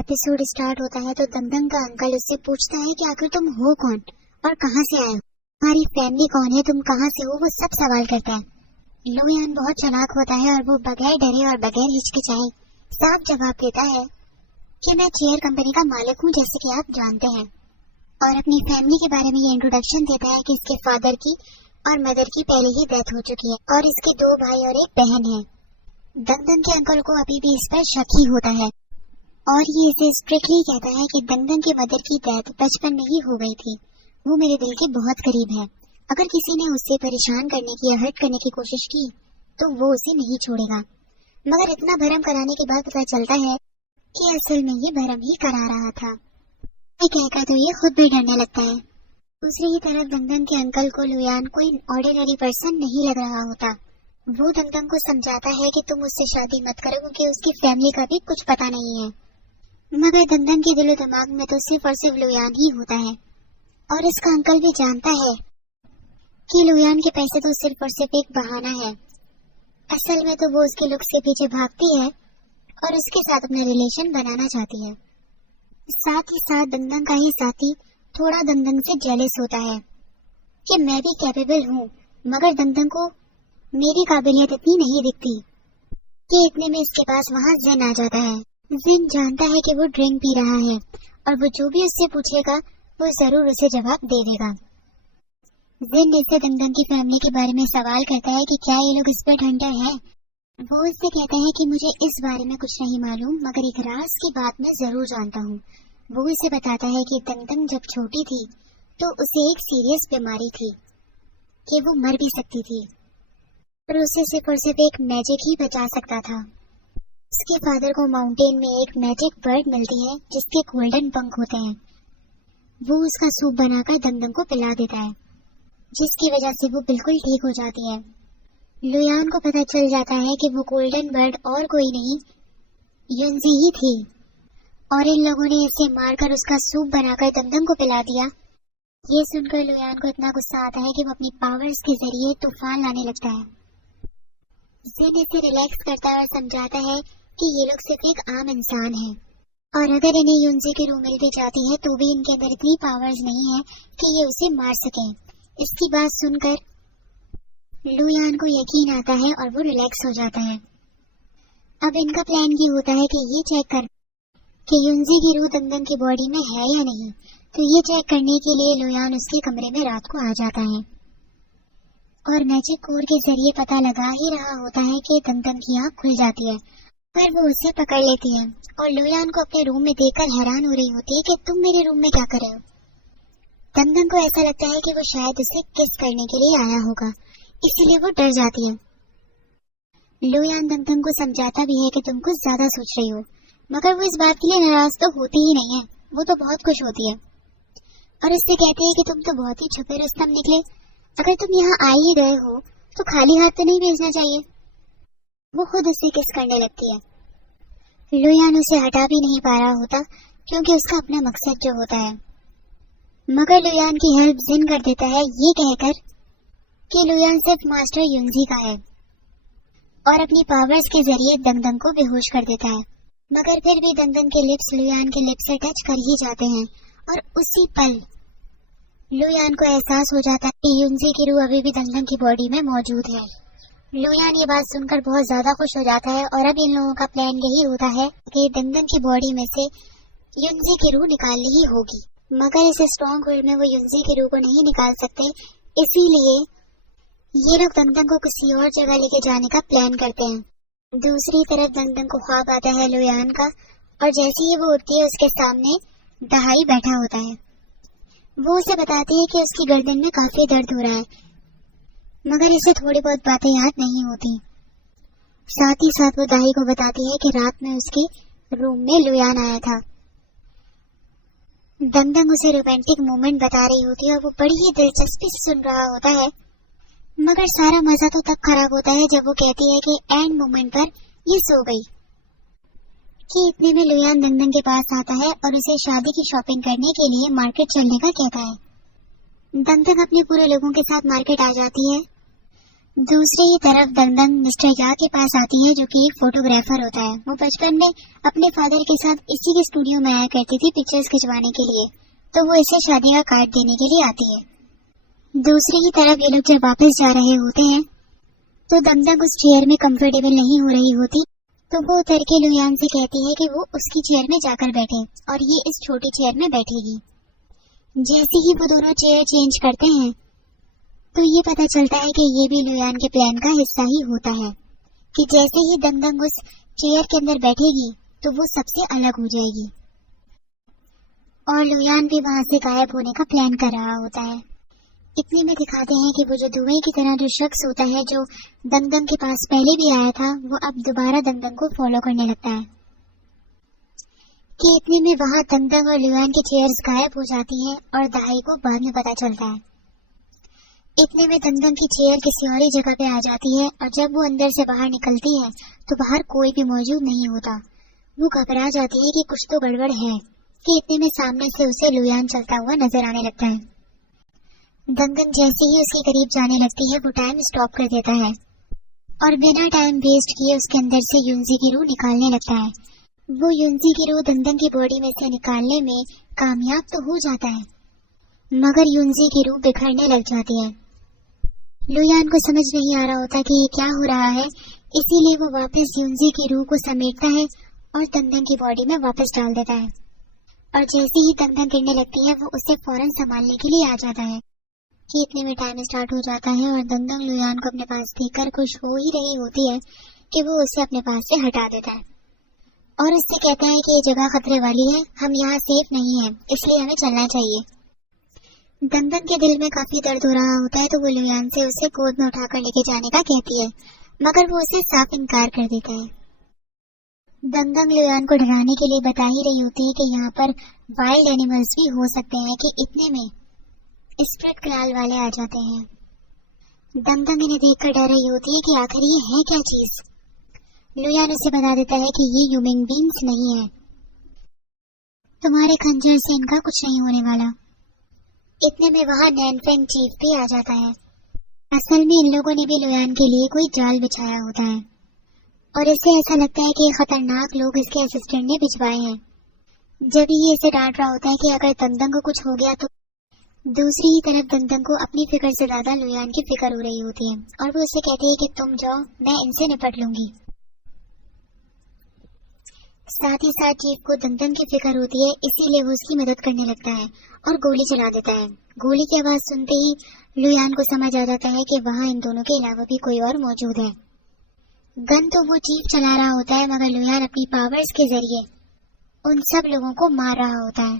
Episode start होता है तो दंदन का अंकल उससे पूछता है कि आखिर तुम हो कौन और कहाँ से आए हो, तुम्हारी फैमिली कौन है, तुम कहाँ से हो, वो सब सवाल करता है। लुयान बहुत चालाक होता है और वो बगैर डरे और बगैर हिचकिचाए साफ जवाब देता है कि मैं चेयर कंपनी का मालिक हूँ, जैसे कि आप जानते हैं, और अपनी फैमिली के बारे में ये इंट्रोडक्शन देता है कि इसके फादर की और मदर की पहले ही डेथ हो चुकी है और इसके 2 भाई और 1 बहन है। दंदन के अंकल को अभी भी इस पर शक ही होता है और ये इसे स्ट्रिक्टली कहता है कि दंदन की मदर की डेथ बचपन में ही हो गई थी। वो मेरे दिल के बहुत करीब है। अगर किसी ने उससे परेशान करने की या हर्ट करने की कोशिश की तो वो उसे नहीं छोड़ेगा। मगर इतना भरम कराने के बाद पता चलता है कि असल में ये भरम ही करा रहा था। ये कहकर तो ये खुद भी डरने लगता है। दूसरी ही तरफ दंदन के अंकल को लुयान कोई ऑर्डिनरी पर्सन नहीं लग रहा होता। वो दंदन को समझाता है कि तुम उससे शादी मत करो क्योंकि उसकी फैमिली का भी कुछ पता नहीं है। मगर दंदन के दिलो दिमाग में तो सिर्फ और सिर्फ लुयान ही होता है और इसका अंकल भी जानता है कि लुयान के पैसे तो सिर्फ और सिर्फ एक बहाना है। असल में तो वो उसके लुक्स के पीछे भागती है और उसके साथ अपना रिलेशन बनाना चाहती है। साथ ही साथ दंदन का ही साथी थोड़ा दंदन से जेलस होता है कि मैं भी कैपेबल हूँ, मगर दंदन को मेरी काबिलियत इतनी नहीं दिखती कि इतने में इसके पास वहाँ जिन आ जाता है। जिन जानता है कि वो ड्रिंक पी रहा है और वो जो भी उससे पूछेगा वो जरूर उसे जवाब दे देगा। जिन इससे दंदन की फैमिली के बारे में सवाल करता है कि क्या ये लोग स्पिट हंटर हैं। वो उससे कहता है कि मुझे इस बारे में कुछ नहीं मालूम, मगर एक राज की बात मैं जरूर जानता हूँ। वो उसे बताता है कि दंदन जब छोटी थी तो उसे एक सीरियस बीमारी थी कि वो मर भी सकती थी पर उसे सिर्फ और सिर्फ एक मैजिक ही बचा सकता था। उसके फादर को माउंटेन में एक मैजिक बर्ड मिलती है जिसके गोल्डन पंख होते हैं। वो उसका सूप बनाकर दंदन को पिला देता है जिसकी वजह से वो बिल्कुल ठीक हो जाती है। लुयान को पता चल जाता है कि वो गोल्डन बर्ड और कोई नहीं युनजी ही थी और इन लोगों ने इसे मारकर उसका सूप बनाकर दंदन को पिला दिया। ये सुनकर लुयान को इतना गुस्सा आता है कि वो अपनी पावर्स के जरिए तूफान लाने लगता है। जिन इसे रिलैक्स करता है और समझाता है कि ये लोग सिर्फ एक आम इंसान हैं और अगर इन्हें युनजी की रूह मिल भी जाती है तो भी इनके अंदर इतनी पावर्स नहीं है कि ये उसे मार सकें। इसकी बात सुनकर लुयान को यकीन आता है और वो रिलैक्स हो जाता है। अब इनका प्लान ये होता है कि ये चेक कर कि युनजी की रूह दंदन की बॉडी में है या नहीं। तो ये चेक करने के लिए लुयान उसके कमरे में रात को आ जाता है और मैजिक कोड के जरिए पता लगा ही रहा होता है कि दंदन की आँख खुल जाती है, पर वो उसे पकड़ लेती है और लुयान को अपने रूम में देखकर हैरान हो रही होती है कि तुम मेरे रूम में क्या कर रहे हो। दंदन को ऐसा लगता है कि वो शायद उसे किस करने के लिए आया होगा, इसीलिए वो डर जाती है। लुयान दंदन को समझाता भी है कि तुम कुछ ज्यादा सोच रही हो, मगर वो इस बात के लिए नाराज तो होती ही नहीं है। वो तो बहुत खुश होती है और उससे कहती है कि तुम तो बहुत ही छुपे रुस्तम निकले। अगर तुम यहाँ आ ही गए हो तो खाली हाथ तो नहीं भेजना चाहिए। वो खुद उसे किस करने लगती है। लुयान उसे हटा भी नहीं पा रहा होता क्योंकि उसका अपना मकसद जो होता है, मगर लुयान की हेल्प जिन कर देता है ये कहकर कि लुयान सिर्फ मास्टर युनजी का है और अपनी पावर्स के जरिए दंदन को बेहोश कर देता है। मगर फिर भी दंदन के लिप्स लुयान के लिप्स से टच कर ही जाते हैं और उसी पल लुयान को एहसास हो जाता है कि युनजी की रूह अभी भी दंदन की बॉडी में मौजूद है। लुयान ये बात सुनकर बहुत ज्यादा खुश हो जाता है और अब इन लोगों का प्लान यही होता है कि दंदन की बॉडी में से युनजी की रूह निकालनी ही होगी, मगर इस स्ट्रॉन्ग होल्ड में वो युनजी की रूह को नहीं निकाल सकते। इसीलिए ये लोग दंदन को किसी और जगह लेके जाने का प्लान करते हैं। दूसरी तरफ दंदन को ख्वाब आता है लुयान का और जैसे ही वो उठती है उसके सामने दहाई बैठा होता है। वो उसे बताती है कि उसकी गर्दन में काफी दर्द हो रहा है, मगर इसे थोड़ी बहुत बातें याद नहीं होती। साथ ही साथ वो दाई को बताती है कि रात में उसके रूम में लुयान आया था। दंदन उसे रोमांटिक मोमेंट बता रही होती है और वो बड़ी ही दिलचस्पी से सुन रहा होता है, मगर सारा मजा तो तब खराब होता है जब वो कहती है कि एंड मोमेंट पर ये सो गई। कि इतने में लुयान दंदन के पास आता है और उसे शादी की शॉपिंग करने के लिए मार्केट चलने का कहता है। दंदन अपने पूरे लोगों के साथ मार्केट आ जाती है। दूसरी ही तरफ दंदन मिस्टर या के पास आती है, जो कि एक फोटोग्राफर होता है। वो बचपन में अपने फादर के साथ इसी के स्टूडियो में आया करती थी पिक्चर्स खिंचवाने के लिए, तो वो इसे शादी का कार्ड देने के लिए आती है। दूसरी ही तरफ ये लोग जब वापस जा रहे होते हैं तो दंदन उस चेयर में कंफर्टेबल नहीं हो रही होती, तो वो उतर के लुयान से कहती है कि वो उसकी चेयर में जाकर बैठे और ये इस छोटी चेयर में बैठेगी। जैसे ही वो दोनों चेयर चेंज करते हैं तो ये पता चलता है कि ये भी लुयान के प्लान का हिस्सा ही होता है कि जैसे ही दंदन उस चेयर के अंदर बैठेगी तो वो सबसे अलग हो जाएगी और लुयान भी वहां से गायब होने का प्लान कर रहा होता है। इतने में दिखाते हैं कि वो जो धुएं की तरह जो शख्स होता है जो दंदन के पास पहले भी आया था, वो अब दोबारा दंदन को फॉलो करने लगता है। कि इतने में वहां दंदन और लुयान की चेयर्स गायब हो जाती हैं और दाई को बाद में पता चलता है। इतने में दंदन की चेयर किसी और ही जगह पे आ जाती है और जब वो अंदर से बाहर निकलती है तो बाहर कोई भी मौजूद नहीं होता। वो घबरा जाती है कि कुछ तो गड़बड़ है। कि इतने में सामने से उसे लुयान चलता हुआ नजर आने लगता है। दंदन जैसे ही उसके करीब जाने लगती है वो टाइम स्टॉप कर देता है और बिना टाइम वेस्ट किए उसके अंदर से युनजी की रूह निकालने लगता है। वो युनजी की रूह दंदन की बॉडी में से निकालने में कामयाब तो हो जाता है, मगर युनजी की रूह बिखरने लग जाती है। लुयान को समझ नहीं आ रहा होता कि ये क्या हो रहा है, इसीलिए वो वापस युनजी की रूह को समेटता है और दंदन की बॉडी में वापस डाल देता है। और जैसे ही दंदन गिरने लगती है वो उसे फौरन संभालने के लिए आ जाता है। कि इतने में टाइम स्टार्ट हो जाता है और दंदन लुयान को अपने पास देखकर खुश हो ही रही होती है कि वो उसे अपने पास से हटा देता है और उससे कहता है कि ये जगह खतरे वाली है, हम यहाँ सेफ नहीं है, इसलिए हमें चलना चाहिए। दंदन के दिल में काफी दर्द हो रहा होता है तो वो लुयान से उसे गोद में उठाकर लेके जाने का कहती है, मगर वो उसे साफ इनकार कर देता है। दंदन लुयान को डराने के लिए बता ही रही होती है कि यहाँ पर वाइल्ड एनिमल्स भी हो सकते हैं कि इतने में स्प्रेड कनाल वाले आ जाते हैं। दंदन इन्हें देखकर डर रही होती है कि आखिर ये है क्या चीज। लुयान उसे बता देता है कि ये ह्यूमन बींग्स नहीं है, तुम्हारे खंजर से इनका कुछ नहीं होने वाला। इतने में वहाँ नैनफेंग चीफ भी आ जाता है। असल में इन लोगों ने भी लुयान के लिए कोई जाल बिछाया होता है और इससे ऐसा लगता है कि ये खतरनाक लोग इसके असिस्टेंट ने भिजवाए हैं। जब ये इसे डांट रहा होता है कि अगर दंदन को कुछ हो गया तो दूसरी ही तरफ दंदन को अपनी फिक्र से ज्यादा लुयान की फिक्र हो रही होती है और वो उससे कहती है कि तुम जाओ, मैं इनसे निपट लूंगी। साथ ही साथ चीफ को दंदन की फिक्र होती है, इसीलिए वो उसकी मदद करने लगता है और गोली चला देता है। गोली की आवाज सुनते ही लुयान को समझ आ जाता है कि वहाँ इन दोनों के अलावा भी कोई और मौजूद है। गन तो वो चीफ चला रहा होता है, मगर लुयान अपनी पावर्स के जरिए उन सब लोगों को मार रहा होता है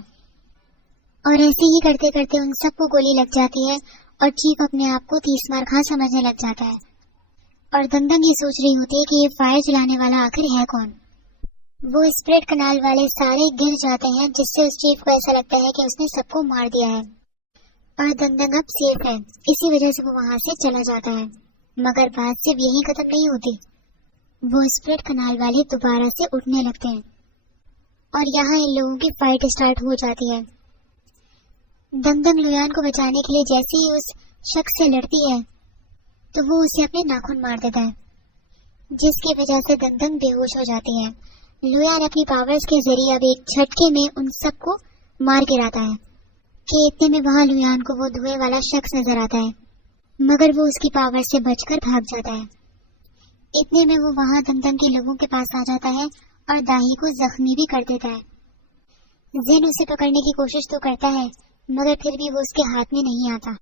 और ऐसे ही करते करते उन सबको गोली लग जाती है और चीफ अपने आप को 30 मार खा समझने लग जाता है। और दंदन ये सोच रही होती है कि ये फायर चलाने वाला आखिर है कौन। वो स्प्रेड कनाल वाले सारे गिर जाते हैं, जिससे उस चीफ को ऐसा लगता है कि उसने सबको मार दिया है और दंदन अब सेफ है। इसी वजह से वो वहां से चला जाता है, मगर बात सिर्फ यही खत्म नहीं होती। वो स्प्रेड कनाल वाले दोबारा से उठने लगते हैं और यहाँ इन लोगों की फाइट स्टार्ट हो जाती है। दंदन लुयान को बचाने के लिए जैसे ही उस शख्स से लड़ती है तो वो उसे अपने नाखून मार देता है, जिसकी वजह से दंदन बेहोश हो जाती है। लुयान अपनी पावर्स के जरिए अब एक झटके में उन सबको मार गिराता है। कि इतने में वहाँ लुयान को वो धुएं वाला शख्स नजर आता है, मगर वो उसकी पावर से बचकर भाग जाता है। इतने में वो वहाँ दंदन के लोगों के पास आ जाता है और दाही को जख्मी भी कर देता है। जिन उसे पकड़ने की कोशिश तो करता है, मगर फिर भी वो उसके हाथ में नहीं आता।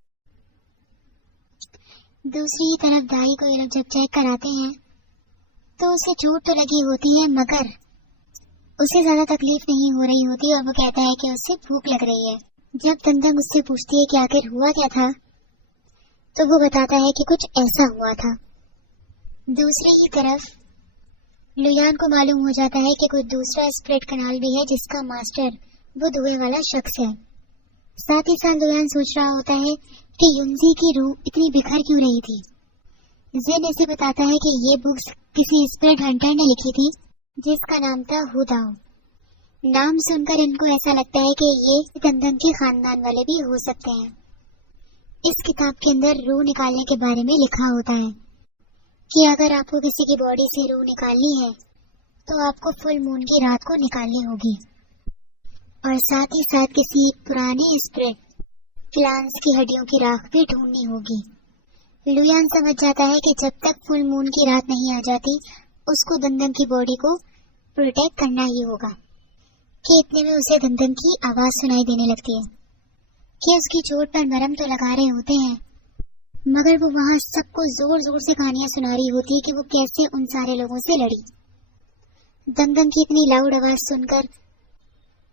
दूसरी तरफ दाई को ये लोग जब चेक कराते हैं तो उसे चोट तो लगी होती है, मगर उसे ज्यादा तकलीफ नहीं हो रही होती और वो कहता है कि उसे भूख लग रही है। जब दंदन उससे पूछती है कि आखिर हुआ क्या था तो वो बताता है कि कुछ ऐसा हुआ था। दूसरी ही तरफ लुयान को मालूम हो जाता है कि कोई दूसरा स्प्रेड कनाल भी है जिसका मास्टर वो धुएं वाला शख्स है। साथ ही साथ लुयान सोच रहा होता है कि युनजी की रूह इतनी बिखर क्यों रही थी। जिन इसे बताता है कि ये बुक्स किसी स्प्रेड हंटर ने लिखी थी जिसका नाम था हुदाओ। नाम सुनकर इनको ऐसा लगता है कि ये दंदन के खानदान वाले भी हो सकते हैं। इस किताब के अंदर रूह निकालने के बारे में लिखा होता है कि अगर आपको किसी की बॉडी से रूह निकालनी है तो आपको फुल मून की रात को निकालनी होगी, और साथ ही साथ किसी पुराने स्पिरिट क्लांस की हड्डियों की राख भी ढूंढनी होगी। लुयान समझ जाता है कि जब तक फुल मून की रात नहीं आ जाती उसको दंदन की बॉडी को प्रोटेक्ट करना ही होगा। कि इतने में उसे दंदन की आवाज सुनाई देने लगती है कि उसकी चोट पर मरहम तो लगा रहे होते हैं, मगर वो वहाँ सबको जोर जोर से कहानियां सुना रही होती है कि वो कैसे उन सारे लोगों से लड़ी। दंदन की इतनी लाउड आवाज सुनकर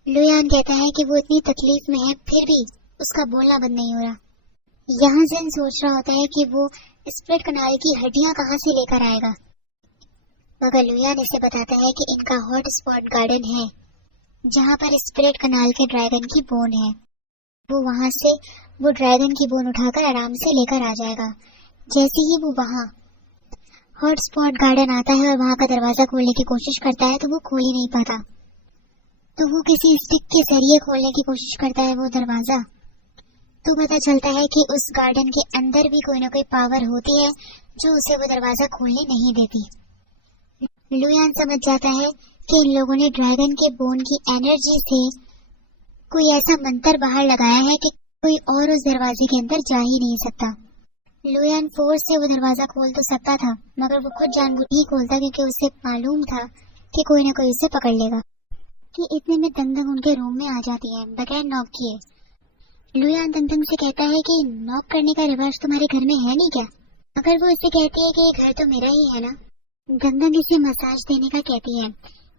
लुयान कहता है कि वो इतनी तकलीफ में है फिर भी उसका बोलना बंद नहीं हो रहा। यहाँ जिन सोच रहा होता है कि वो स्प्लिट कनाल की हड्डियां कहाँ से लेकर आएगा, मगर लुयान इसे बताता है कि इनका हॉट स्पॉट गार्डन है जहाँ पर स्प्लिट कनाल के ड्रैगन की बोन है। वो वहाँ से वो ड्रैगन की बोन उठाकर आराम से लेकर आ जाएगा। जैसे ही वो वहाँ हॉट स्पॉट गार्डन आता है और वहाँ का दरवाजा खोलने की कोशिश करता है तो वो खोल ही नहीं पाता, तो वो किसी स्टिक के जरिए खोलने की कोशिश करता है वो दरवाजा। तो पता चलता है कि उस गार्डन के अंदर भी कोई ना कोई पावर होती है जो उसे वो दरवाजा खोलने नहीं देती। लुयान समझ जाता है कि इन लोगों ने ड्रैगन के बोन की एनर्जी से कोई ऐसा मंत्र बाहर लगाया है कि कोई और उस दरवाजे के अंदर जा ही नहीं सकता। लुयान फोर्स से वो दरवाजा खोल तो सकता था, मगर वो खुद जानबूझ ही खोलता क्योंकि उसे मालूम था कि कोई ना कोई उसे पकड़ लेगा। कि इतने में दंदन उनके रूम में आ जाती है बगैर नॉक किए। लुयान दंदन से कहता है कि नॉक करने का रिवाज तुम्हारे घर में है नहीं क्या? अगर वो इसे कहती है कि घर तो मेरा ही है ना। दंदन इसे मसाज देने का कहती है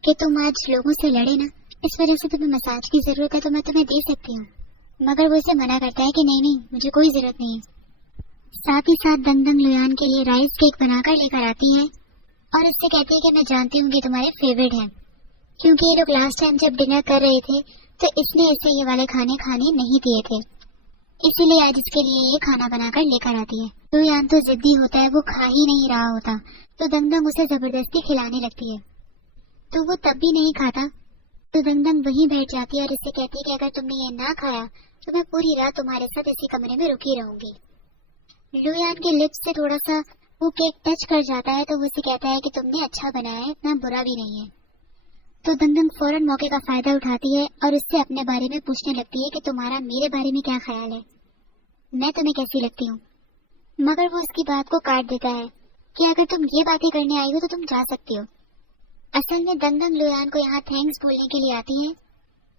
कि तुम आज लोगों से लड़े ना, इस वजह से तुम्हें मसाज की जरूरत है तो मैं तुम्हें दे सकती हूँ, मगर वो इसे मना करता है कि नहीं नहीं मुझे कोई जरूरत नहीं है। साथ ही साथ दंदन लुयान के लिए राइस केक बनाकर लेकर आती है और इससे कहती है कि मैं जानती हूँ कि तुम्हारे फेवरेट हैं, क्योंकि ये लोग लास्ट टाइम जब डिनर कर रहे थे तो इसलिए इसे ये वाले खाने खाने नहीं दिए थे, इसीलिए आज इसके लिए ये खाना बनाकर लेकर आती है। लुयान तो जिद्दी होता है, वो खा ही नहीं रहा होता, तो दंदन उसे जबरदस्ती खिलाने लगती है, तो वो तब भी नहीं खाता। तो दंदन वहीं बैठ जाती है और इससे कहती है कि अगर तुमने ये ना खाया तो मैं पूरी रात तुम्हारे साथ इसी कमरे में रुकी रहूंगी। लुयान के लिप्स से थोड़ा सा वो केक टच कर जाता है तो वो उसे कहता है कि तुमने अच्छा बनाया है, इतना बुरा भी नहीं है। तो दंदन फौरन मौके का फायदा उठाती है और उससे अपने बारे में पूछने लगती है कि तुम्हारा मेरे बारे में क्या ख्याल है, मैं तुम्हें कैसी लगती हूँ। मगर वो उसकी बात को काट देता है कि अगर तुम ये बातें करने आई हो तो तुम जा सकती हो। असल में दंदन लुयान को यहाँ थैंक्स बोलने के लिए आती है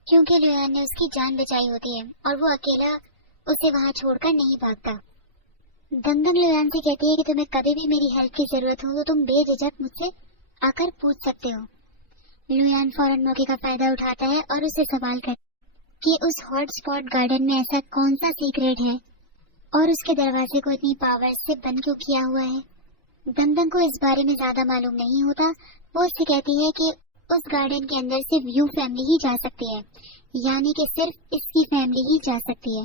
क्योंकि लुयान ने उसकी जान बचाई होती है और वो अकेला उसे वहाँ छोड़कर नहीं भागता। दंदन लुयान से कहती है कि तुम्हें कभी भी मेरी हेल्प की जरूरत हो तो तुम बेझिझक मुझसे आकर पूछ सकते हो। लुयान फौरन मौके का फायदा उठाता है और उससे सवाल करता कि उस हॉट स्पॉट गार्डन में ऐसा कौन सा सीक्रेट है और उसके दरवाजे को इतनी पावर से बंद क्यों किया हुआ है। दंदन को इस बारे में ज्यादा मालूम नहीं होता। वो उससे कहती है कि उस गार्डन के अंदर सिर्फ यू फैमिली ही जा सकती है, यानी कि सिर्फ इसकी फैमिली ही जा सकती है,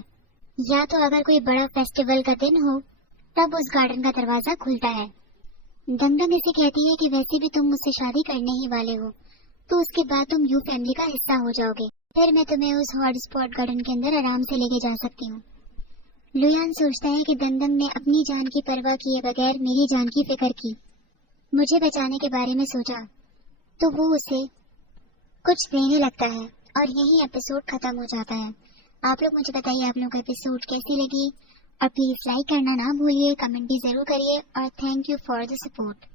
या तो अगर कोई बड़ा फेस्टिवल का दिन हो तब उस गार्डन का दरवाजा खुलता है। दंदन इसे कहती है कि वैसे भी तुम मुझसे शादी करने ही वाले हो तो उसके बाद तुम यू फैमिली का हिस्सा हो जाओगे, फिर मैं तुम्हें उस हॉट स्पॉट गार्डन के अंदर आराम से लेके जा सकती हूँ। लुयान सोचता है कि दंदन ने अपनी जान की परवाह किए बगैर मेरी जान की फिक्र की, मुझे बचाने के बारे में सोचा, तो वो उसे कुछ देने लगता है और यही एपिसोड खत्म हो जाता है। आप लोग मुझे बताइए आप लोगों को एपिसोड कैसी लगी और प्लीज लाइक करना ना भूलिए, कमेंट भी जरूर करिए और thank you for the support.